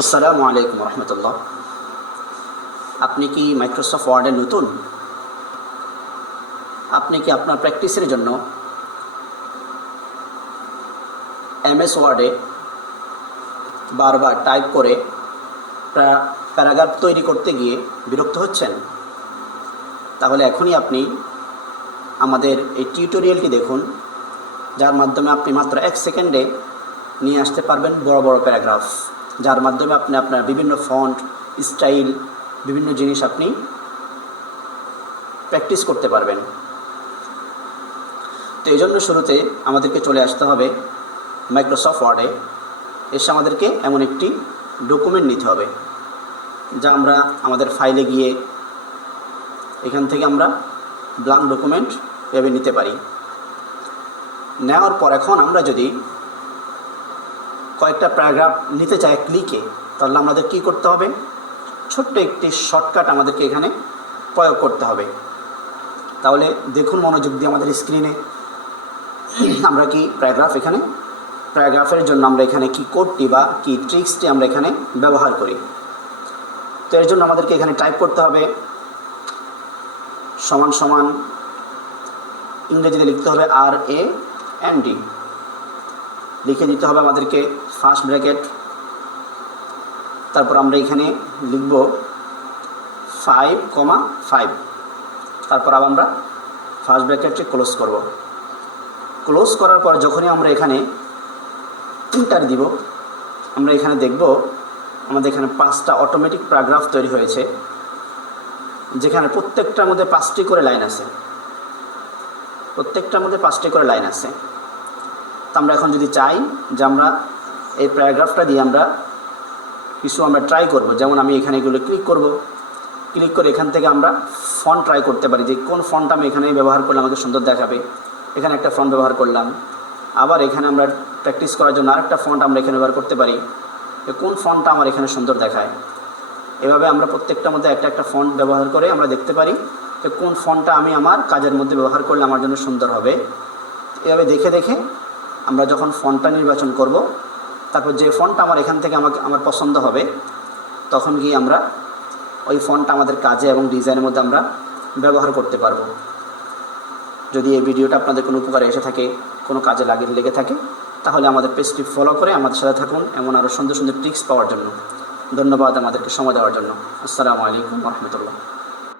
আসসালামু আলাইকুম রহমতুল্লাহ। আপনি কি মাইক্রোসফট ওয়ার্ডে নতুন? আপনি কি আপনার প্র্যাকটিসের জন্য এমএস ওয়ার্ডে বারবার টাইপ করে প্যারাগ্রাফ তৈরি করতে গিয়ে বিরক্ত হচ্ছেন? তাহলে এখনই আপনি আমাদের এই টিউটোরিয়ালটি দেখুন, যার মাধ্যমে আপনি মাত্র 1 সেকেন্ডে নিয়ে আসতে পারবেন বড় বড় প্যারাগ্রাফ, যার মাধ্যমে আপনি আপনার বিভিন্ন ফন্ট স্টাইল বিভিন্ন জিনিস আপনি প্র্যাকটিস করতে পারবেন। তো এই জন্য শুরুতে আমাদেরকে চলে আসতে হবে মাইক্রোসফট ওয়ার্ডে। এসে আমাদেরকে এমন একটি ডকুমেন্ট নিতে হবে, যা আমরা আমাদের ফাইলে গিয়ে এখান থেকে আমরা ব্ল্যাঙ্ক ডকুমেন্ট এভাবে নিতে পারি। নেওয়ার পর এখন আমরা যদি কয়েকটা প্যারাগ্রাফ নিতে চাই ক্লিকে, তাহলে আমাদের কি করতে হবে? ছোট্ট একটি শর্টকাট আমাদেরকে এখানে প্রয়োগ করতে হবে। তাহলে দেখুন মনোযোগ দিয়ে আমাদের স্ক্রিনে আমরা কি এখানে প্যারাগ্রাফের জন্য আমরা এখানে কি কোডটি বা কি ট্রিক্সটি আমরা এখানে ব্যবহার করি। তো এর জন্য আমাদেরকে এখানে টাইপ করতে হবে সমান সমান, ইংরেজিতে লিখতে হবে RAND, লিখে দিতে হবে আমাদেরকে ফার্স্ট ব্র্যাকেট, তারপর আমরা এখানে লিখব 5,5, তারপর আবার আমরা ফার্স্ট ব্র্যাকেটটি ক্লোজ করব। ক্লোজ করার পর যখনই আমরা এখানে এন্টার দিব, আমরা এখানে দেখব আমাদের এখানে 5টা অটোমেটিক প্যারাগ্রাফ তৈরি হয়েছে, যেখানে প্রত্যেকটার মধ্যে 5টি করে লাইন আছে। তো আমরা এখন যদি চাই যে আমরা এই প্যারাগ্রাফটা দিয়ে আমরা ট্রাই করব, যেমন আমি এখানে এগুলো ক্লিক করে এখান থেকে আমরা ফন্ট ট্রাই করতে পারি যে কোন ফন্ট আমি এখানে ব্যবহার করলে আমাকে সুন্দর দেখাবে। এখানে একটা ফন্ট ব্যবহার করলাম, আবার এখানে আমরা প্র্যাকটিস করার জন্য আরেকটা ফন্ট আমরা এখানে ব্যবহার করতে পারি, কোন ফন্টটা আমার এখানে সুন্দর দেখায়। এভাবে আমরা প্রত্যেকটার মধ্যে একটা একটা ফন্ট ব্যবহার করে আমরা দেখতে পারি যে কোন ফন্টটা আমি আমার কাজের মধ্যে ব্যবহার করলে আমার জন্য সুন্দর হবে। এভাবে দেখে দেখে আমরা যখন ফন্টটা নির্বাচন করব, তারপর যে ফন্টটা আমার এখান থেকে আমার পছন্দ হবে, তখন গিয়ে আমরা ওই ফন্টটা আমাদের কাজে এবং ডিজাইনের মধ্যে আমরা ব্যবহার করতে পারবো। যদি এই ভিডিওটা আপনাদের কোনো উপকারে এসে থাকে, কোনো কাজে লেগে থাকে, তাহলে আমাদের পেজটি ফলো করে আমাদের সাথে থাকুন এমন আরও সুন্দর সুন্দর টিপস পাওয়ার জন্য। ধন্যবাদ আমাদেরকে সময় দেওয়ার জন্য। আসসালামু আলাইকুম রহমতুল্লাহ।